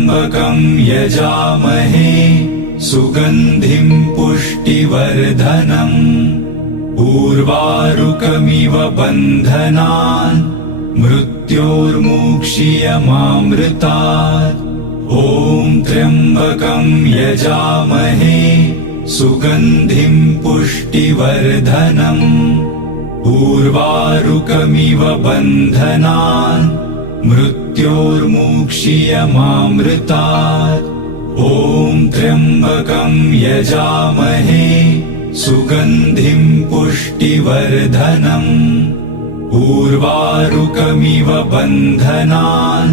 त्र्यम्बकं यजामहे सुगन्धिं पुष्टिवर्धनम् उर्वारुकमिव बन्धनान् मृत्योर्मुक्षीयमामृतात्। ॐ त्र्यम्बकं यजामहे सुगन्धिं पुष्टिवर्धनम् उर्वारुकमिव बन्धनान् मृत्योर्मुक्षीयमामृतात्। ॐ त्र्यम्बकं यजामहे सुगन्धिं पुष्टिवर्धनम् उर्वारुकमिव बन्धनान्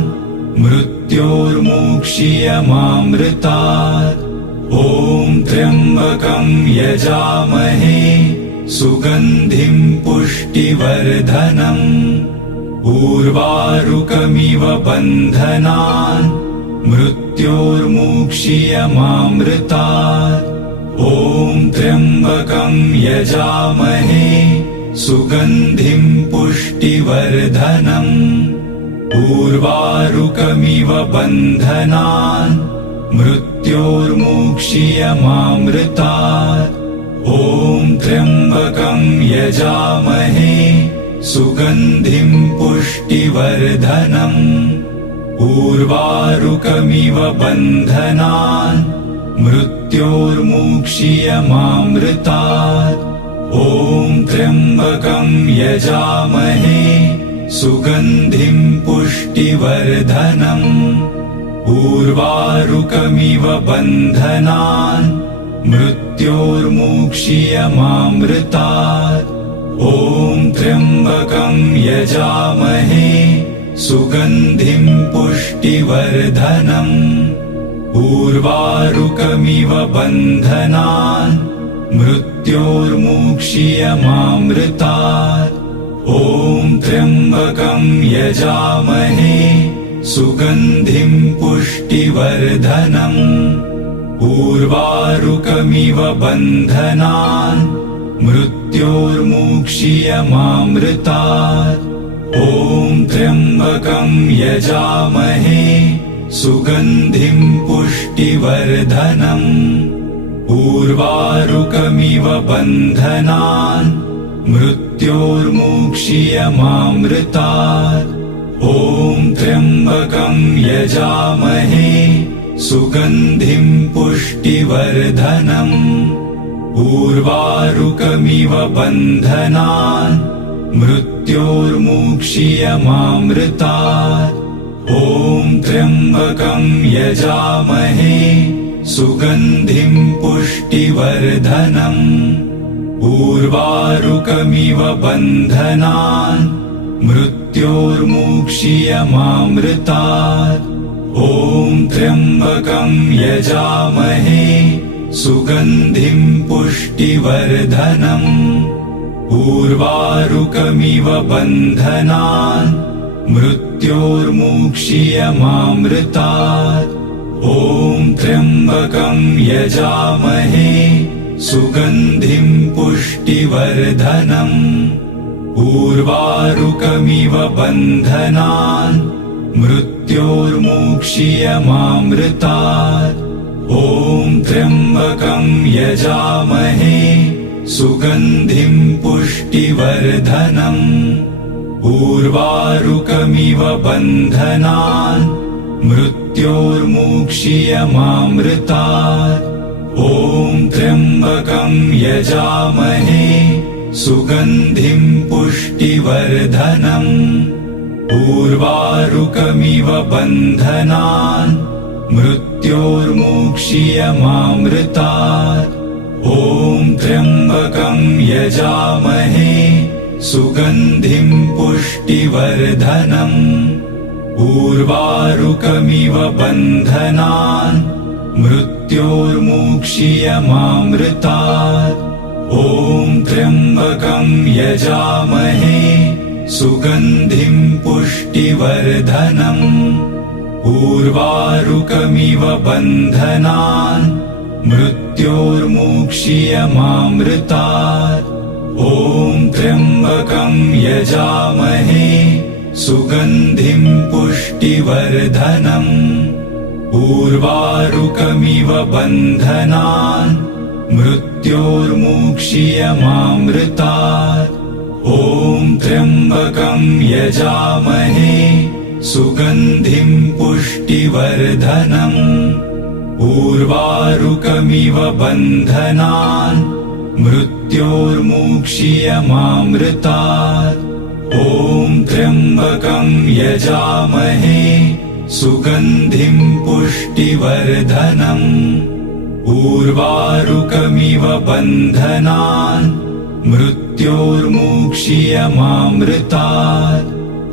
मृत्योर्मुक्षीयमामृतात्। ॐ त्र्यम्बकं यजामहे सुगन्धिं पुष्टिवर्धनम् उर्वारुकमिव बन्धनान् मृत्योर्मुक्षीयमामृतात्। ॐ त्र्यम्बकं यजामहे सुगन्धिं पुष्टिवर्धनम् उर्वारुकमिव बन्धनान् मृत्योर्मुक्षीयमामृतात्। ॐ त्र्यम्बकं यजामहे सुगन्धिं पुष्टिवर्धनम् उर्वारुकमिव बन्धनान् मृत्योर्मुक्षीयमामृतात्। ॐ त्र्यम्बकं यजामहे सुगन्धिं पुष्टिवर्धनम् उर्वारुकमिव बन्धनान् मृत्योर्मुक्षीयमामृतात्। ॐ त्र्यम्बकं यजामहे सुगन्धिं पुष्टिवर्धनम् उर्वारुकमिव बन्धनान् मृत्योर्मुक्षीयमामृतात्। ॐ त्र्यम्बकं यजामहे सुगन्धिं पुष्टिवर्धनम् उर्वारुकमिव बन्धनान् मृत्योर्मुक्षीयमामृतात्। ॐ त्र्यम्बकं यजामहे सुगन्धिं पुष्टिवर्धनम् उर्वारुकमिव बन्धनान् मृत्योर्मुक्षीयमामृतात्। ॐ त्र्यम्बकं यजामहे सुगन्धिं पुष्टिवर्धनम् उर्वारुकमिव बन्धनान् मृत्योर्मुक्षीयमामृतात्। ॐ त्र्यम्बकं यजामहे सुगन्धिं पुष्टिवर्धनम् उर्वारुकमिव बन्धनान् मृत्योर्मुक्षीयमामृतात्। ॐ त्र्यम्बकं यजामहे सुगन्धिं पुष्टिवर्धनम् उर्वारुकमिव बन्धनान् मृत्योर्मुक्षीयमामृतात्। ॐ त्र्यम्बकं यजामहे सुगन्धिं पुष्टिवर्धनम् उर्वारुकमिव बन्धनान् मृत्योर्मुक्षीयमामृतात्। ॐ त्र्यम्बकं यजामहे सुगन्धिं पुष्टिवर्धनम् उर्वारुकमिव बन्धनान् मृत्योर्मुक्षीयमामृतात्। ॐ त्र्यम्बकं यजामहे सुगन्धिं पुष्टिवर्धनम् उर्वारुकमिव बन्धनान् मृत्योर्मुक्षीयमामृतात्। ॐ त्र्यम्बकं यजामहे सुगन्धिं पुष्टिवर्धनम् उर्वारुकमिव बन्धनान् मृत्योर्मुक्षीयमामृतात्। ॐ त्र्यम्बकं यजामहे सुगन्धिं पुष्टिवर्धनम् उर्वारुकमिव बन्धनान् मृत्योर्मुक्षीयमामृतात्। ॐ त्र्यम्बकं यजामहे सुगन्धिं पुष्टिवर्धनम् उर्वारुकमिव बन्धनान् मृत्योर्मुक्षीयमामृतात्। ॐ त्र्यम्बकं यजामहे सुगन्धिं पुष्टिवर्धनम्। उर्वारुकमिव बन्धनान् मृत्योर्मुक्षीयमामृतात्। ॐ त्र्यम्बकं यजामहे सुगन्धिं पुष्टिवर्धनम्। उर्वारुकमिव बन्धनान् मृत्योर्मुक्षीयमामृतात्।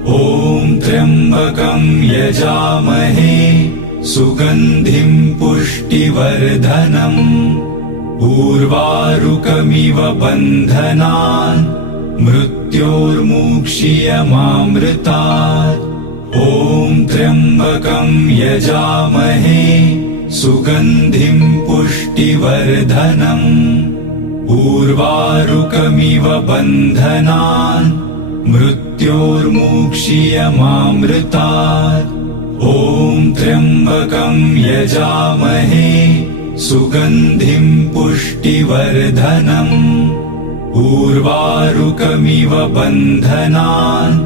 ॐ त्र्यम्बकं यजामहे सुगन्धिं पुष्टिवर्धनम्। उर्वारुकमिव बन्धनान् मृत्योर्मुक्षीयमामृतात्। ॐ त्र्यम्बकं यजामहे सुगन्धिं पुष्टिवर्धनम्। उर्वारुकमिव बन्धनान् मृत्योर्मुक्षीयमामृतात्। ॐ त्र्यम्बकं यजामहे सुगन्धिं पुष्टिवर्धनम्। उर्वारुकमिव बन्धनान्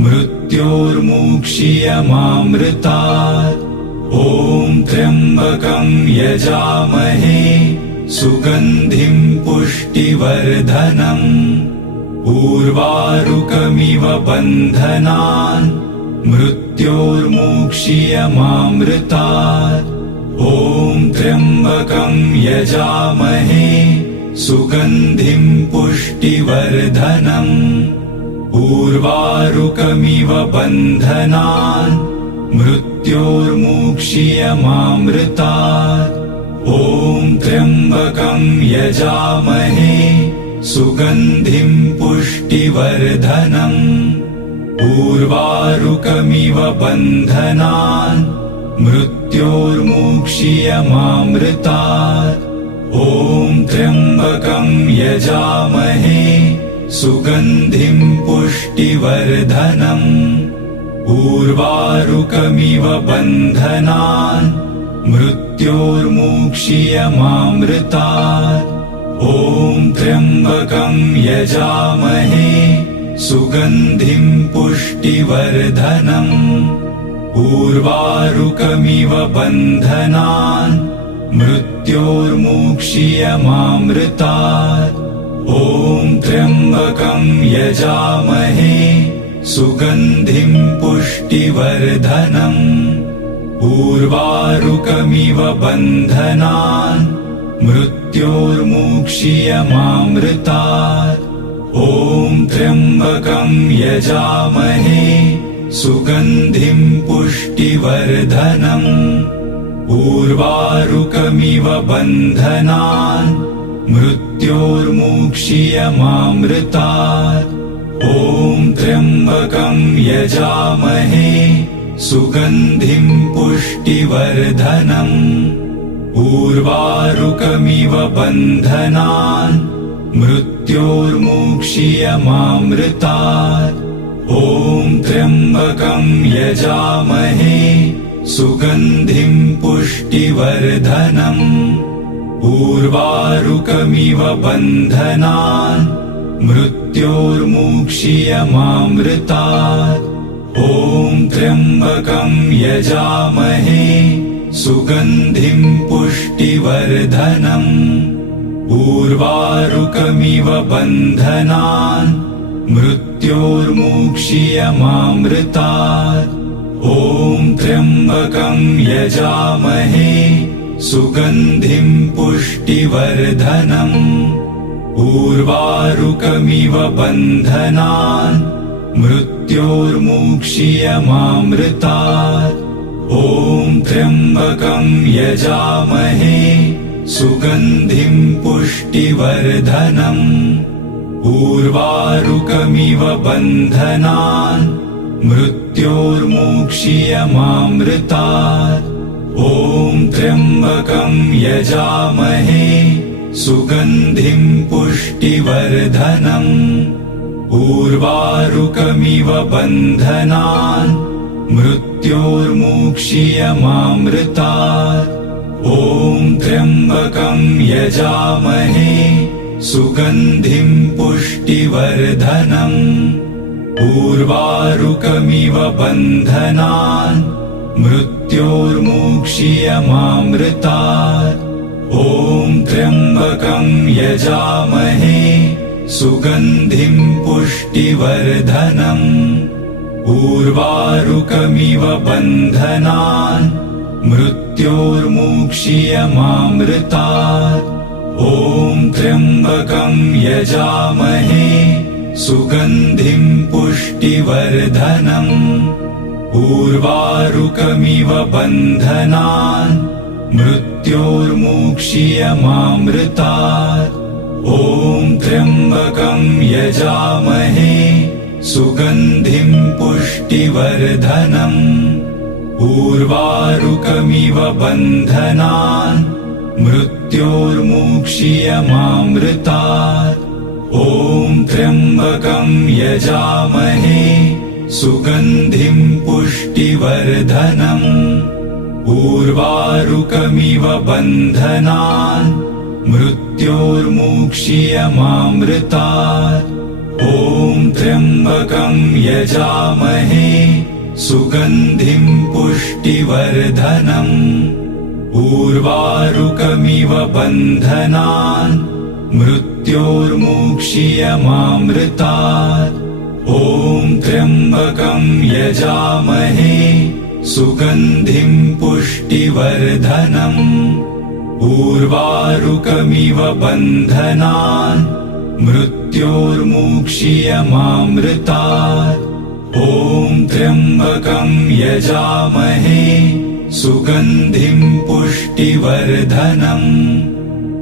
मृत्योर्मुक्षीयमामृतात्। ॐ त्र्यम्बकं यजामहे सुगन्धिं पुष्टिवर्धनम्। उर्वारुकमिव बन्धनान् मृत्योर्मुक्षीयमामृतात्। ॐ त्र्यम्बकं यजामहे सुगन्धिं पुष्टिवर्धनम्। उर्वारुकमिव बन्धनान् मृत्योर्मुक्षीयमामृतात्। ॐ त्र्यम्बकं यजामहे सुगन्धिं पुष्टिवर्धनम्। उर्वारुकमिव बन्धनान् मृत्योर्मुक्षीयमामृतात्। ॐ त्र्यम्बकं यजामहे सुगन्धिं पुष्टिवर्धनम्। उर्वारुकमिव बन्धनान् मृत्योर्मुक्षीयमामृतात्। ॐ त्र्यम्बकं यजामहे सुगन्धिं पुष्टिवर्धनम्। उर्वारुकमिव बन्धनान् मृत्योर्मुक्षीयमामृतात्। ॐ त्र्यम्बकं यजामहे सुगन्धिं पुष्टिवर्धनम्। उर्वारुकमिव बन्धनान् मृत्योर्मुक्षीयमामृतात्। ॐ त्र्यम्बकं यजामहे सुगन्धिं पुष्टिवर्धनम्। उर्वारुकमिव बन्धनान् मृत्योर्मुक्षीयमामृतात्। ॐ त्र्यम्बकं यजामहे सुगन्धिं पुष्टिवर्धनम्। उर्वारुकमिव बन्धनान् मृत्योर्मुक्षीयमामृतात्। ॐ त्र्यम्बकं यजामहे सुगन्धिं पुष्टिवर्धनम्। उर्वारुकमिव बन्धनान् मृत्योर्मुक्षीयमामृतात्। ॐ त्र्यम्बकं यजामहे सुगन्धिं पुष्टिवर्धनम्। उर्वारुकमिव बन्धनान् मृत्योर्मुक्षीयमामृतात्। ॐ त्र्यम्बकं यजामहे सुगन्धिं पुष्टिवर्धनम्। उर्वारुकमिव बन्धनान् मृत्योर्मुक्षीयमामृतात्। ॐ त्र्यम्बकं यजामहे सुगन्धिं पुष्टिवर्धनम्। उर्वारुकमिव बन्धनान् मृत्योर्मुक्षीयमामृतात्। ॐ त्र्यम्बकं यजामहे सुगन्धिं पुष्टिवर्धनम्। उर्वारुकमिव बन्धनान् मृत्योर्मुक्षीयमामृतात्। ॐ त्र्यम्बकं यजामहे सुगन्धिं पुष्टिवर्धनम्। उर्वारुकमिव बन्धनान् मृत्योर्मुक्षीयमामृतात्। ॐ त्र्यम्बकं यजामहे सुगन्धिं पुष्टिवर्धनम्। उर्वारुकमिव बन्धनान् मृत्योर्मुक्षीयमामृतात्। ॐ त्र्यम्बकं यजामहे सुगन्धिं पुष्टिवर्धनम्। उर्वारुकमिव बन्धनान् मृत्योर्मुक्षीयमामृतात्। ॐ त्र्यम्बकं यजामहे सुगन्धिं पुष्टिवर्धनम्। उर्वारुकमिव बन्धनान् मृत्योर्मुक्षीयमामृतात्। ॐ त्र्यम्बकं यजामहे सुगन्धिं पुष्टिवर्धनम्। उर्वारुकमिव बन्धनान् मृत्योर्मुक्षीयमामृतात्। ॐ त्र्यम्बकं यजामहे सुगन्धिं पुष्टिवर्धनम्। उर्वारुकमिव बन्धनान् मृत्योर्मुक्षीयमामृतात्। ॐ त्र्यम्बकं यजामहे सुगन्धिं पुष्टिवर्धनम्। उर्वारुकमिव बन्धनान् मृत्योर्मुक्षीयमामृतात्। ॐ त्र्यम्बकं यजामहे सुगन्धिं पुष्टिवर्धनम्।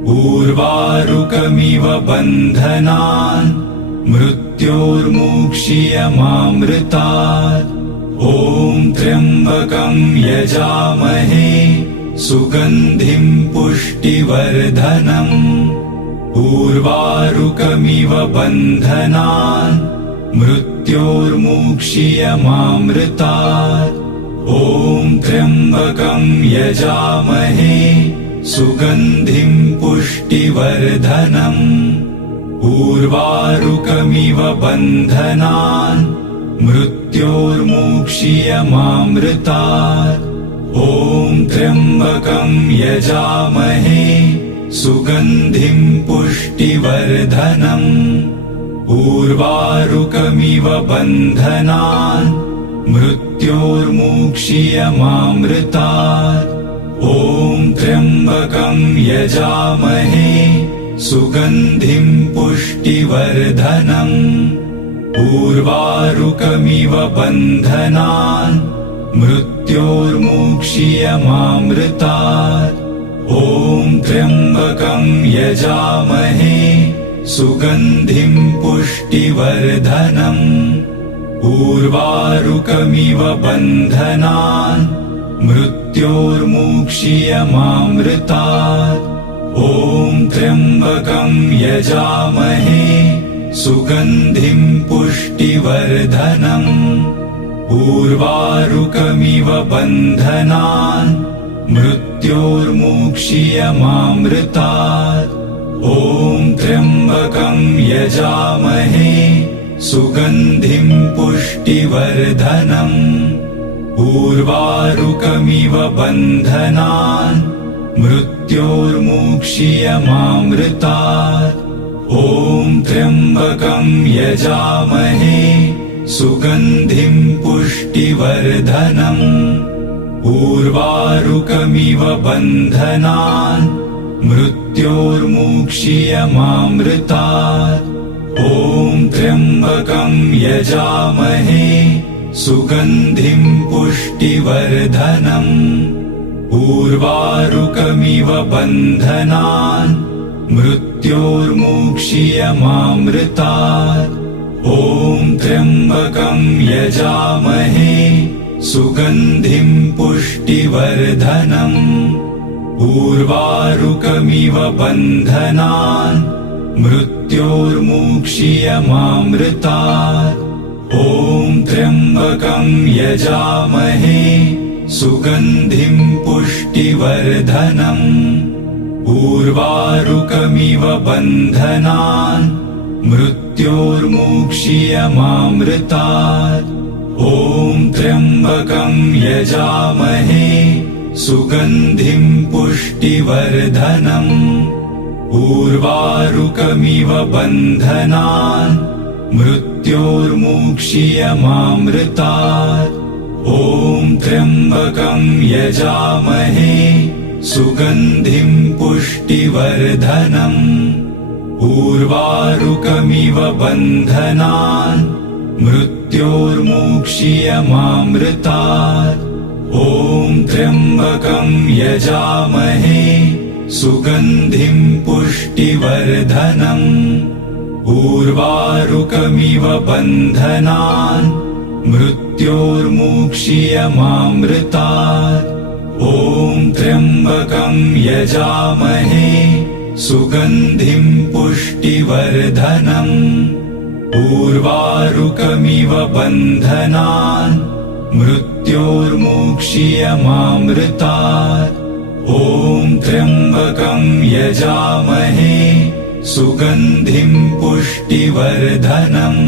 उर्वारुकमिव बन्धनान् मृत्योर्मुक्षीयमामृतात्। ॐ त्र्यम्बकं यजामहे सुगन्धिं पुष्टिवर्धनम्। उर्वारुकमिव बन्धनान् मृत्योर्मुक्षीयमामृतात्। ॐ त्र्यम्बकं यजामहे सुगन्धिं पुष्टिवर्धनम्। उर्वारुकमिव बन्धनान् मृत्योर्मुक्षीयमामृतात्। ॐ त्र्यम्बकं यजामहे सुगन्धिं पुष्टिवर्धनम्। उर्वारुकमिव बन्धनान् मृत्योर्मुक्षीयमामृतात्। ॐ त्र्यम्बकं यजामहे सुगन्धिं पुष्टिवर्धनम्। उर्वारुकमिव बन्धनान् मृत्योर्मुक्षीयमामृतात्। ॐ त्र्यम्बकं यजामहे सुगन्धिं पुष्टिवर्धनम्। उर्वारुकमिव बन्धनान् मृत्योर्मुक्षीयमामृतात्। ॐ त्र्यम्बकं यजामहे सुगन्धिं पुष्टिवर्धनम्। उर्वारुकमिव बन्धनान् मृत्योर्मुक्षीयमामृतात्। ॐ त्र्यम्बकं यजामहे सुगन्धिं पुष्टिवर्धनम्। उर्वारुकमिव बन्धनान् मृत्योर्मुक्षीयमामृतात्। ॐ त्र्यम्बकं यजामहे सुगन्धिं पुष्टिवर्धनम्। उर्वारुकमिव बन्धनान् मृत्योर्मुक्षीयमामृतात्। ॐ त्र्यम्बकं यजामहे सुगन्धिं पुष्टिवर्धनम्। उर्वारुकमिव बन्धनान् मृत्योर्मुक्षीयमामृतात्। ॐ त्र्यम्बकं यजामहे सुगन्धिं पुष्टिवर्धनम्। उर्वारुकमिव बन्धनान् मृत्योर्मुक्षीयमामृतात्। ॐ त्र्यम्बकं यजामहे सुगन्धिं पुष्टिवर्धनम् उर्वारुकमिव बन्धनान् मृत्योर्मुक्षीयमामृतात् ॐ त्र्यम्बकं यजामहे सुगन्धिं पुष्टिवर्धनम् उर्वारुकमिव बन्धनान् मृत्योर्मुक्षीयमामृतात् ॐ त्र्यम्बकं यजामहे सुगन्धिं पुष्टिवर्धनम् उर्वारुकमिव बन्धनान् मृत्योर्मुक्षीयमामृतात् ॐ त्र्यम्बकं यजामहे सुगन्धिं पुष्टिवर्धनम् उर्वारुकमिव बन्धनान् मृत्योर्मुक्षीयमामृतात् ॐ त्र्यम्बकं यजामहे सुगन्धिं पुष्टिवर्धनम् उर्वारुकमिव बन्धनान् मृत्योर्मुक्षीयमामृतात् ॐ त्र्यम्बकं यजामहे सुगन्धिं पुष्टिवर्धनम्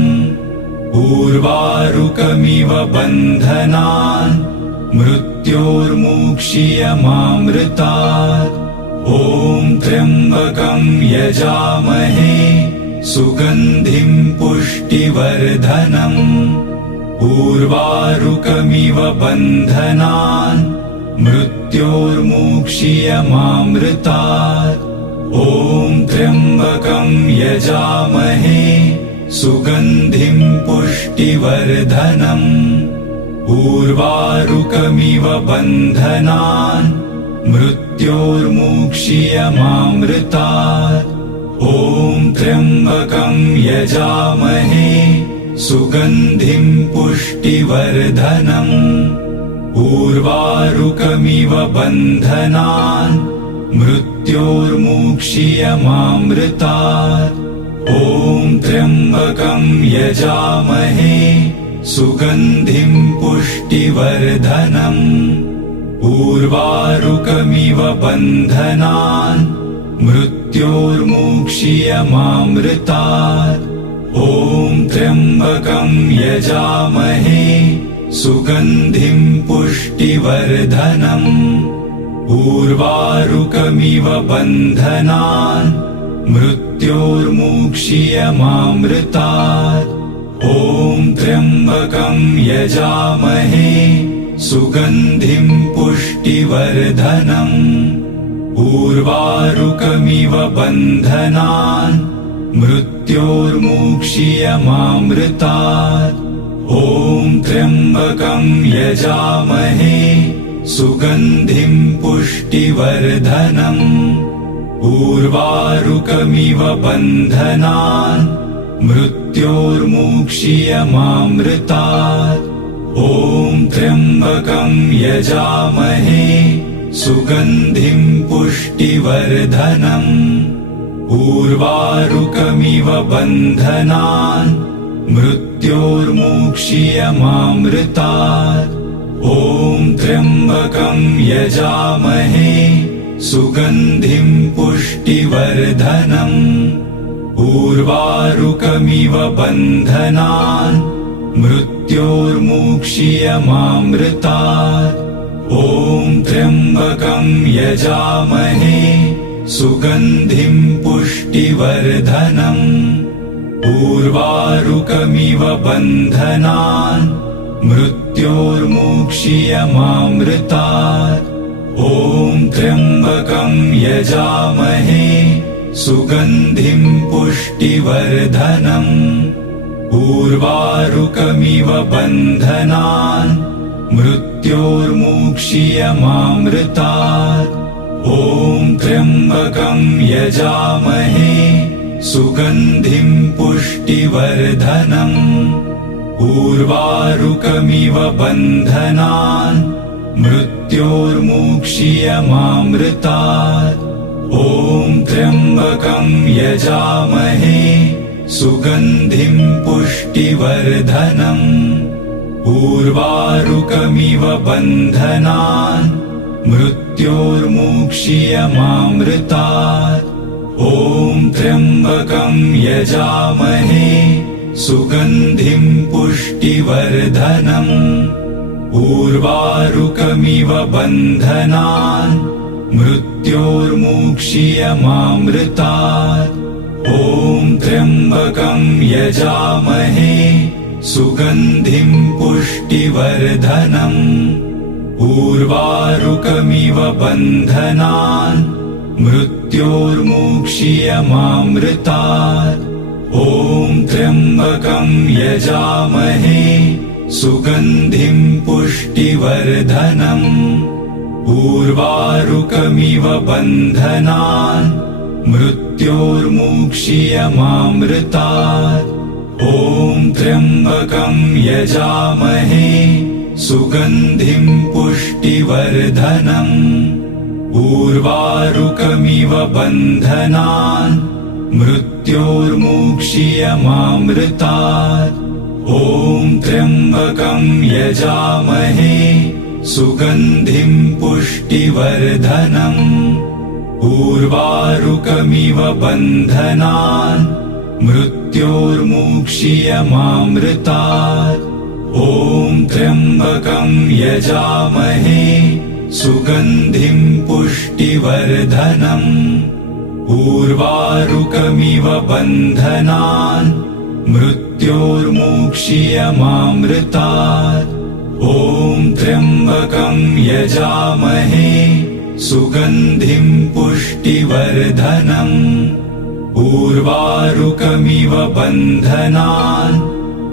उर्वारुकमिव बन्धनान् मृत्योर्मुक्षीयमामृतात् ॐ त्र्यम्बकं यजामहे सुगन्धिं पुष्टिवर्धनम् उर्वारुकमिव बन्धनान् मृत्योर्मुक्षीयमामृतात् ॐ त्र्यम्बकं यजामहे सुगन्धिं पुष्टिवर्धनम् उर्वारुकमिव बन्धनान् मृत्योर्मुक्षीयमामृतात् ॐ त्र्यम्बकं यजामहे सुगन्धिं पुष्टिवर्धनम् उर्वारुकमिव बन्धनान् मृत्योर्मुक्षीयमामृतात् ॐ त्र्यम्बकं यजामहे सुगन्धिं पुष्टिवर्धनम् उर्वारुकमिव बन्धनान् मृत्योर्मुक्षीयमामृतात् ॐ त्र्यम्बकं यजामहे सुगन्धिं पुष्टिवर्धनम् उर्वारुकमिव बन्धनान् मृत्योर्मुक्षीयमामृतात् ॐ त्र्यम्बकं यजामहे सुगन्धिं पुष्टिवर्धनम् उर्वारुकमिव बन्धनान् मृत्योर्मुक्षीयमामृतात् ॐ त्र्यम्बकं यजामहे सुगन्धिं पुष्टिवर्धनम् उर्वारुकमिव बन्धनान् मृत्योर्मुक्षीयमामृतात् ॐ त्र्यम्बकं यजामहे सुगन्धिं पुष्टिवर्धनम् उर्वारुकमिव बन्धनान् मृत्योर्मुक्षीयमामृतात् ॐ त्र्यम्बकं यजामहे सुगन्धिं पुष्टिवर्धनम् उर्वारुकमिव बन्धनान् मृत्योर्मुक्षीयमामृतात् ॐ त्र्यम्बकं यजामहे सुगन्धिं पुष्टिवर्धनम् उर्वारुकमिव बन्धनान् मृत्योर्मुक्षीयमामृतात् ॐ त्र्यम्बकं यजामहे सुगन्धिं पुष्टिवर्धनम् उर्वारुकमिव बन्धनान् मृत्योर्मुक्षीयमामृतात् ॐ त्र्यम्बकं यजामहे सुगन्धिं पुष्टिवर्धनम् उर्वारुकमिव बन्धनान् मृत्योर्मुक्षीयमामृतात् ॐ त्र्यम्बकं यजामहे सुगन्धिं पुष्टिवर्धनम् उर्वारुकमिव बन्धनान् मृत्योर्मुक्षीयमामृतात् ॐ त्र्यम्बकं यजामहे सुगन्धिं पुष्टिवर्धनम् उर्वारुकमिव बन्धनान् मृत्योर्मुक्षीयमामृतात् ॐ त्र्यम्बकं यजामहे सुगन्धिं पुष्टिवर्धनम् उर्वारुकमिव बन्धनान् मृत्योर्मुक्षीयमामृतात् ॐ त्र्यम्बकं यजामहे सुगन्धिं पुष्टिवर्धनम् उर्वारुकमिव बन्धनान् मृत्योर्मुक्षीयमामृतात् ॐ त्र्यम्बकं यजामहे सुगन्धिं पुष्टिवर्धनम् उर्वारुकमिव बन्धनान् मृत्योर्मुक्षीयमामृतात् ॐ त्र्यम्बकं यजामहे सुगन्धिं पुष्टिवर्धनम् उर्वारुकमिव बन्धनान् मृत्योर्मुक्षीयमामृतात् ॐ त्र्यम्बकं यजामहे सुगन्धिं पुष्टिवर्धनम् उर्वारुकमिव बन्धनान् मृत्योर्मुक्षीयमामृतात् ॐ त्र्यम्बकं यजामहे सुगन्धिं पुष्टिवर्धनम् उर्वारुकमिव बन्धनान्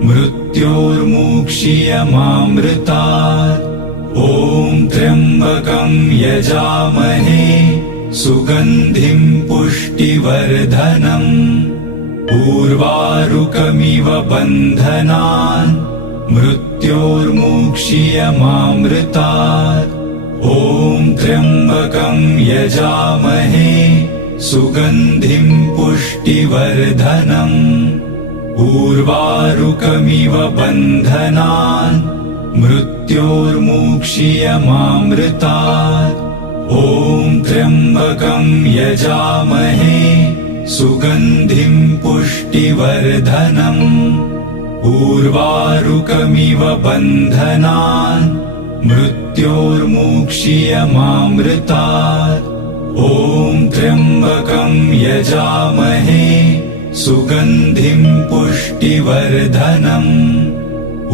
मृत्योर्मुक्षीयमामृतात् ॐ त्र्यम्बकं यजामहे सुगन्धिं पुष्टिवर्धनम् उर्वारुकमिव बन्धनान् मृत्योर्मुक्षीयमामृतात् ॐ त्र्यम्बकं यजामहे सुगन्धिं पुष्टिवर्धनम् उर्वारुकमिव बन्धनान् मृत्योर्मुक्षीयमामृतात् ॐ त्र्यम्बकं यजामहे सुगन्धिं पुष्टिवर्धनम् उर्वारुकमिव बन्धनान् मृत्योर्मुक्षीयमामृतात् ॐ त्र्यम्बकं यजामहे सुगन्धिं पुष्टिवर्धनम्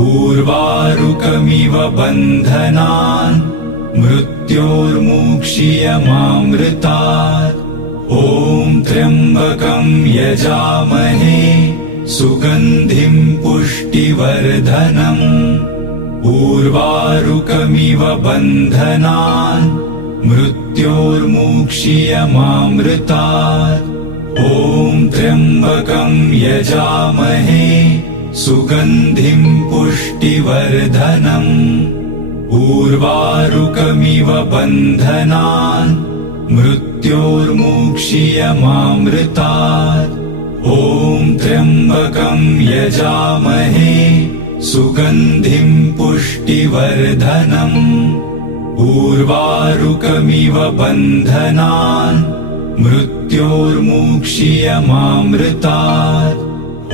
उर्वारुकमिव बन्धनान् मृत्योर्मुक्षीयमामृतात् ॐ त्र्यम्बकं यजामहे सुगन्धिं पुष्टिवर्धनम् उर्वारुकमिव बन्धनान् मृत्योर्मुक्षीयमामृतात् ॐ त्र्यम्बकं यजामहे सुगन्धिं पुष्टिवर्धनम् उर्वारुकमिव बन्धनान् मृत्योर्मुक्षीयमामृतात् ॐ त्र्यम्बकं यजामहे सुगन्धिं पुष्टिवर्धनम् उर्वारुकमिव बन्धनान् मृत्योर्मुक्षीयमामृतात्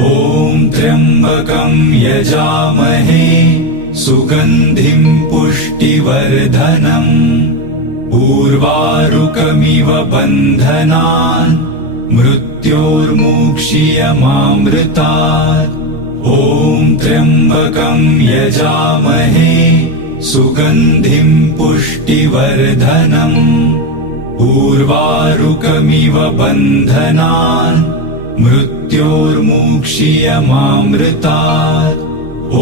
ॐ त्र्यम्बकं यजामहे सुगन्धिं पुष्टिवर्धनम् उर्वारुकमिव बन्धनान् मृत्योर्मुक्षीयमामृतात् ॐ त्र्यम्बकं यजामहे सुगन्धिं पुष्टिवर्धनम् उर्वारुकमिव बन्धनान् मृत्योर्मुक्षीयमामृतात् ॐ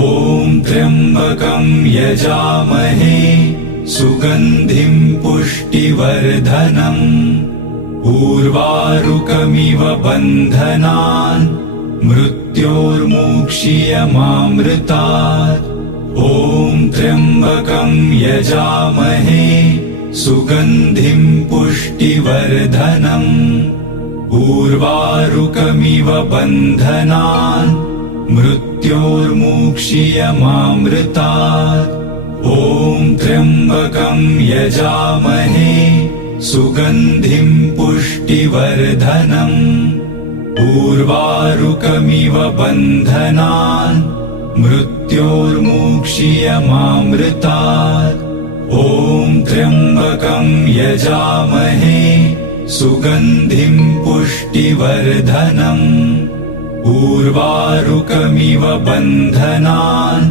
त्र्यम्बकं यजामहे सुगन्धिं पुष्टिवर्धनम् उर्वारुकमिव बन्धनान् मृत्योर्मुक्षीयमामृतात् ॐ त्र्यम्बकं यजामहे सुगन्धिं पुष्टिवर्धनम् उर्वारुकमिव बन्धनान् मृत्योर्मुक्षीयमामृतात्। ॐ त्र्यम्बकं यजामहे सुगन्धिं पुष्टिवर्धनम्। उर्वारुकमिव बन्धनान् मृत्योर्मुक्षीयमामृतात्। ॐ त्र्यम्बकं यजामहे सुगन्धिं पुष्टिवर्धनम्। उर्वारुकमिव बन्धनान्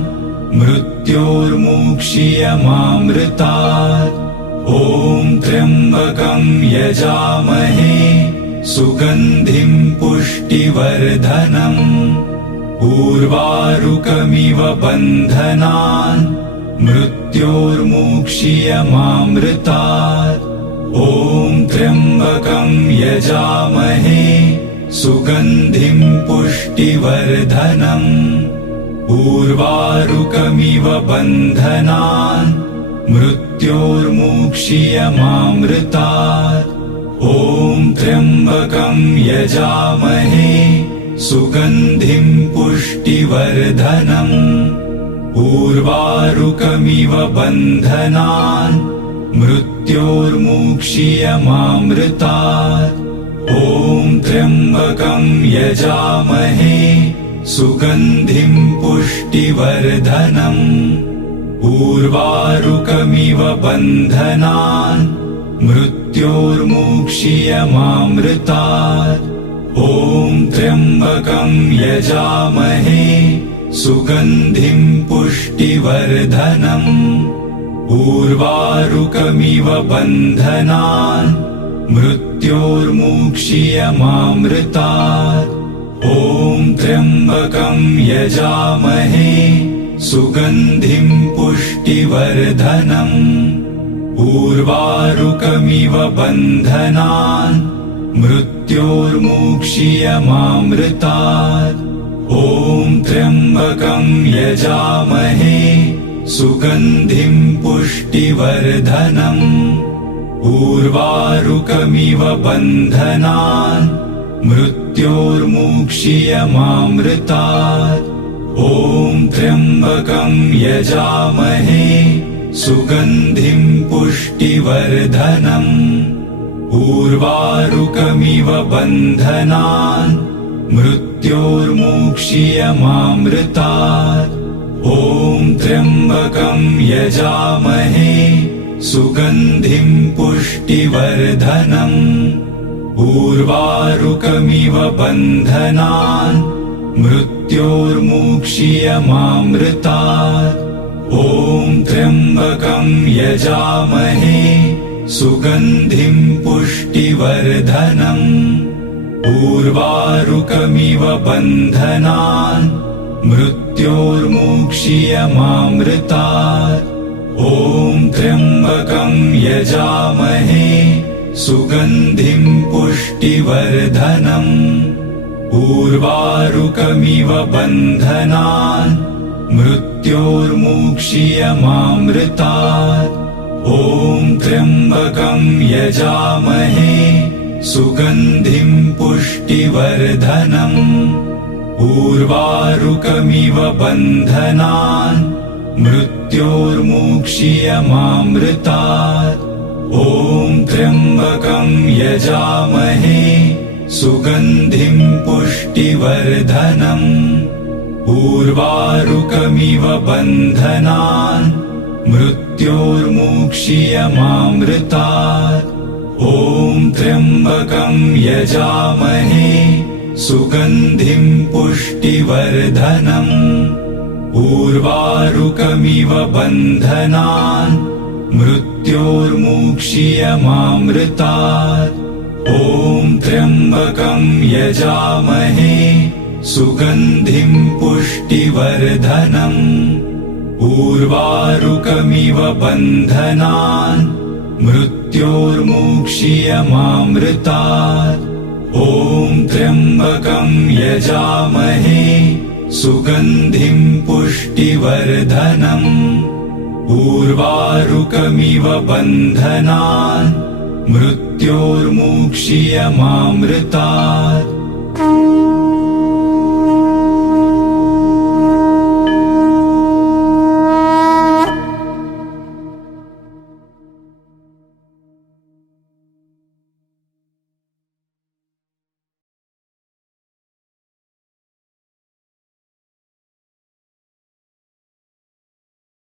मृत्योर्मुक्षीयमामृतात्। ॐ त्र्यम्बकं यजामहे सुगन्धिं पुष्टिवर्धनम्। उर्वारुकमिव बन्धनान् मृत्योर्मुक्षीयमामृतात्। ॐ त्र्यम्बकं यजामहे सुगन्धिं पुष्टिवर्धनम्। उर्वारुकमिव बन्धनान् मृत्योर्मुक्षीयमामृतात्। ॐ त्र्यम्बकं यजामहे सुगन्धिं पुष्टिवर्धनम्। उर्वारुकमिव बन्धनान् मृत्योर्मुक्षीयमामृतात्। ॐ त्र्यम्बकं यजामहे सुगन्धिं पुष्टिवर्धनम्। उर्वारुकमिव बन्धनान् मृत्योर्मुक्षीयमामृतात्। ॐ त्र्यम्बकं यजामहे सुगन्धिं पुष्टिवर्धनम्। उर्वारुकमिव बन्धनान् मृत्योर्मुक्षीयमामृतात्। ॐ त्र्यम्बकं यजामहे सुगन्धिं पुष्टिवर्धनम्। उर्वारुकमिव बन्धनान् मृत्योर्मुक्षीयमामृतात्। ॐ त्र्यम्बकं यजामहे सुगन्धिं पुष्टिवर्धनम्। उर्वारुकमिव बन्धनान् मृत्योर्मुक्षीयमामृतात्। ॐ त्र्यम्बकं यजामहे सुगन्धिं पुष्टिवर्धनम्। उर्वारुकमिव बन्धनान् मृत्योर्मुक्षीयमामृतात्। ॐ त्र्यम्बकं यजामहे सुगन्धिं पुष्टिवर्धनम्। उर्वारुकमिव बन्धनान् मृत्योर्मुक्षीयमामृतात्। ॐ त्र्यम्बकं यजामहे सुगन्धिं पुष्टिवर्धनम्। उर्वारुकमिव बन्धनान् मृत्योर्मुक्षीयमामृतात्। ॐ त्र्यम्बकं यजामहे सुगन्धिं पुष्टिवर्धनम्। उर्वारुकमिव बन्धनान् मृत्योर्मुक्षीयमामृतात्। ॐ त्र्यम्बकं यजामहे सुगन्धिं पुष्टिवर्धनम्। उर्वारुकमिव बन्धनान् मृत्योर्मुक्षीयमामृतात्। ॐ त्र्यम्बकं यजामहे सुगन्धिं पुष्टिवर्धनम्। उर्वारुकमिव बन्धनान् मृत्योर्मुक्षीयमामृतात्। ॐ त्र्यम्बकं यजामहे सुगन्धिं पुष्टिवर्धनम्। उर्वारुकमिव बन्धनान् मृत्योर्मुक्षीयमामृतात्। ॐ त्र्यम्बकं यजामहे सुगन्धिं पुष्टिवर्धनम्। उर्वारुकमिव बन्धनान् मृत्योर्मुक्षीयमामृतात्। ॐ त्र्यम्बकं यजामहे सुगन्धिं पुष्टिवर्धनम्। उर्वारुकमिव बन्धनान् मृत्योर्मुक्षीयमामृतात्